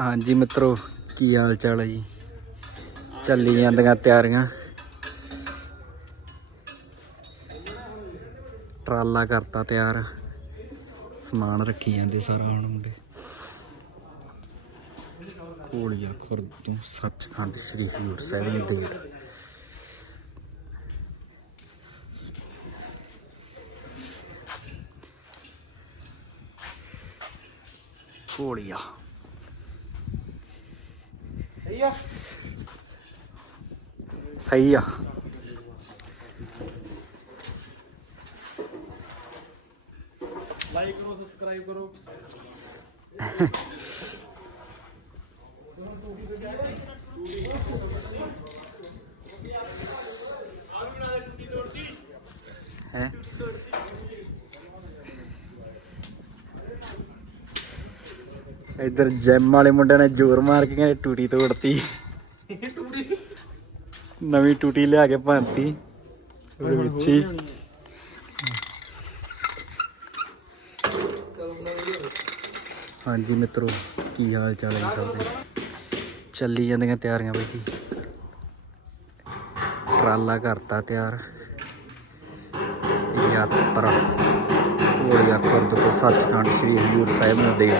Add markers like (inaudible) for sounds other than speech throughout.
ਹਾਂਜੀ ਮਿੱਤਰੋ, ਕੀ ਹਾਲ ਚਾਲ ਹੈ ਜੀ? ਚੱਲੀ ਜਾਂਦੀਆਂ ਤਿਆਰੀਆਂ। ਟਰਾਲਾ ਕਰਤਾ ਤਿਆਰ। ਸਮਾਨ ਰੱਖੀ ਜਾਂਦੇ ਸਾਰਾ ਹੁਣ ਮੁੰਡੇ। ਕੋਲੀਆ ਖੁਰਦ, ਸੱਚਖੰਡ ਸ੍ਰੀ ਹਜ਼ੂਰ ਸਾਹਿਬ ਦੇ ਕੋਲੀਆ ਸਹੀ ਆ? ਸਹੀ ਆ। ਲਾਈਕ ਕਰੋ ਸਬਸਕ੍ਰਾਈਬ ਕਰੋ। (laughs) ਇਧਰ ਜਿਮ ਵਾਲੇ ਮੁੰਡਿਆਂ ਨੇ ਜ਼ੋਰ ਮਾਰ ਕੇ ਕਹਿੰਦੇ ਟੂਟੀ ਤੋੜਤੀ। ਟੂੜੀ ਨਵੀਂ ਟੂਟੀ ਲਿਆ ਕੇ ਭੰਨਤੀ ਉਹਦੇ ਵਿੱਚ ਹੀ ਹਾਂਜੀ ਮਿੱਤਰੋ ਕੀ ਹਾਲ ਚਾਲ ਹੈ ਸਭ ਦੇ? ਚੱਲੀ ਜਾਂਦੀਆਂ ਤਿਆਰੀਆਂ ਬਈ ਜੀ। ਟਰਾਲਾ ਕਰਤਾ ਤਿਆਰ। ਯਾਤਰਾ। ਕੋੜਿਆ ਖੁਰਦ ਤੋਂ ਸੱਚਖੰਡ ਸ੍ਰੀ ਹਜ਼ੂਰ ਸਾਹਿਬ ਨੂੰ ਦੇ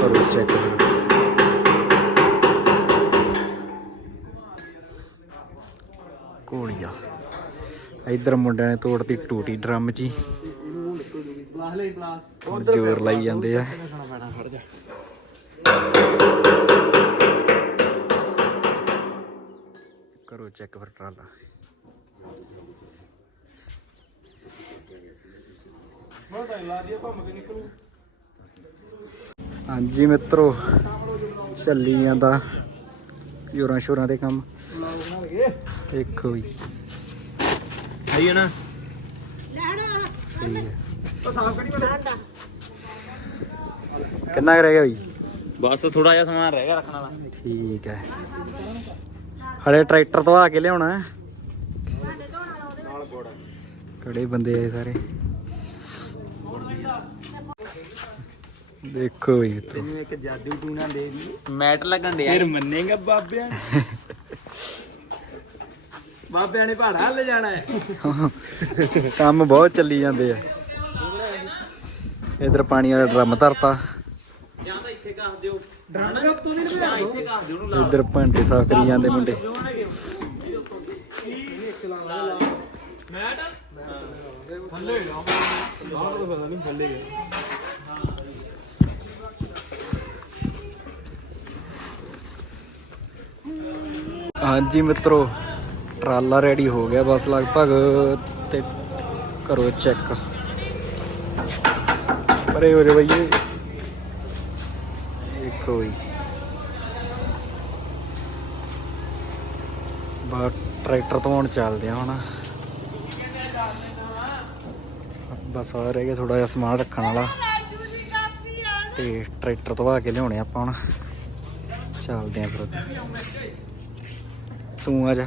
ਕਰੋ ਚੈੱਕ ਘੋੜੀਆ। ਇਧਰ ਮੁੰਡਿਆਂ ਨੇ ਤੋੜਤੀ ਟੂਟੀ ਡਰਮ 'ਚ ਹੀ ਜ਼ੋਰ ਲਾਈ ਜਾਂਦੇ ਆ। ਕਰੋ ਚੈੱਕ ਫਿਰ ਟਰਾਲਾ। ਹਾਂਜੀ ਮਿੱਤਰੋ, ਚੱਲੀ ਜਾਂਦਾ ਜੋਰਾਂ ਸ਼ੋਰਾਂ ਦੇ ਕੰਮ। ਦੇਖੋ ਵੀ। ਸਹੀ ਹੈ ਨਾ? ਸਹੀ ਹੈ। ਉਹ ਸਾਫ਼ ਕਰੀ ਬਣਾ ਕਿੰਨਾ ਕੁ ਰਹਿ ਗਿਆ ਬਈ? ਬਸ ਥੋੜਾ ਜਿਹਾ ਸਮਾਨ ਰਹਿ ਗਿਆ ਰੱਖਣ ਵਾਲਾ। ਠੀਕ ਹੈ। ਹਲੇ ਟਰੈਕਟਰ ਤੋਂ ਆ ਕੇ ਲਿਆਉਣਾ ਹੈ। ਕਿਹੜੇ ਬੰਦੇ ਆ ਸਾਰੇ? ਦੇਖੋ ਮਿੱਤਰੋ। ਤੈਨੂੰ ਇੱਕ ਜਾਦੂ ਟੂਣਾ ਦੇ ਦੀ। ਮੈਟ ਲੱਗਣ ਦੇ ਫਿਰ ਮੰਨੇਗਾ ਬਾਬਿਆਂ (laughs) ਬਾਬਿਆਂ ਨੇ ਪਹਾੜਾ ਲੈ ਜਾਣਾ ਹੈ। ਕੰਮ ਬਹੁਤ ਚੱਲੀ ਜਾਂਦੇ ਆ। ਇਧਰ ਪਾਣੀ ਵਾਲਾ ਡਰਮ ਧਰਤਾ। ਜਾਂ ਤਾਂ ਇੱਥੇ ਕਾਸ ਦਿਓ ਡਰਾਣਾ ਦੇ ਉੱਤੋਂ ਦੀ ਜਾਂ ਇੱਥੇ ਕਾਸ ਦਿਓ ਉਹਨੂੰ ਇਧਰ ਭਾਂਡੇ ਸਾਫ਼ ਕਰੀ ਜਾਂਦੇ ਮੁੰਡੇ। ਮੈਟ ਥੱਲੇ ਗਿਆ ਪਤਾ ਨਹੀਂ ਥੱਲੇ ਗਿਆ ਹਾਂਜੀ ਮਿੱਤਰੋ ਟਰਾਲਾ ਰੈਡੀ ਹੋ ਗਿਆ ਬਸ ਲਗਭਗ ਤੇ ਕਰੋ ਚੈੱਕ। ਪਰੇ ਹੋ ਰੇ ਬਈਏ ਦੇਖੋ ਜੀ ਬਾ ਟਰੈਕਟਰ ਤੋਂ ਹੁਣ ਚੱਲਦੇ ਆ ਹੁਣ। ਬਸ ਆ ਰਹਿ ਗਿਆ ਥੋੜਾ ਜਿਹਾ ਸਮਾਨ ਰੱਖਣ ਵਾਲਾ। ਤੇ ਟਰੈਕਟਰ ਤੋਂ ਆ ਕੇ ਲਿਆਉਣੇ ਆਪਾਂ ਹੁਣ। ਚੱਲਦੇ ਆ ਫਿਰ ਤੂੰ ਆ ਜਾ।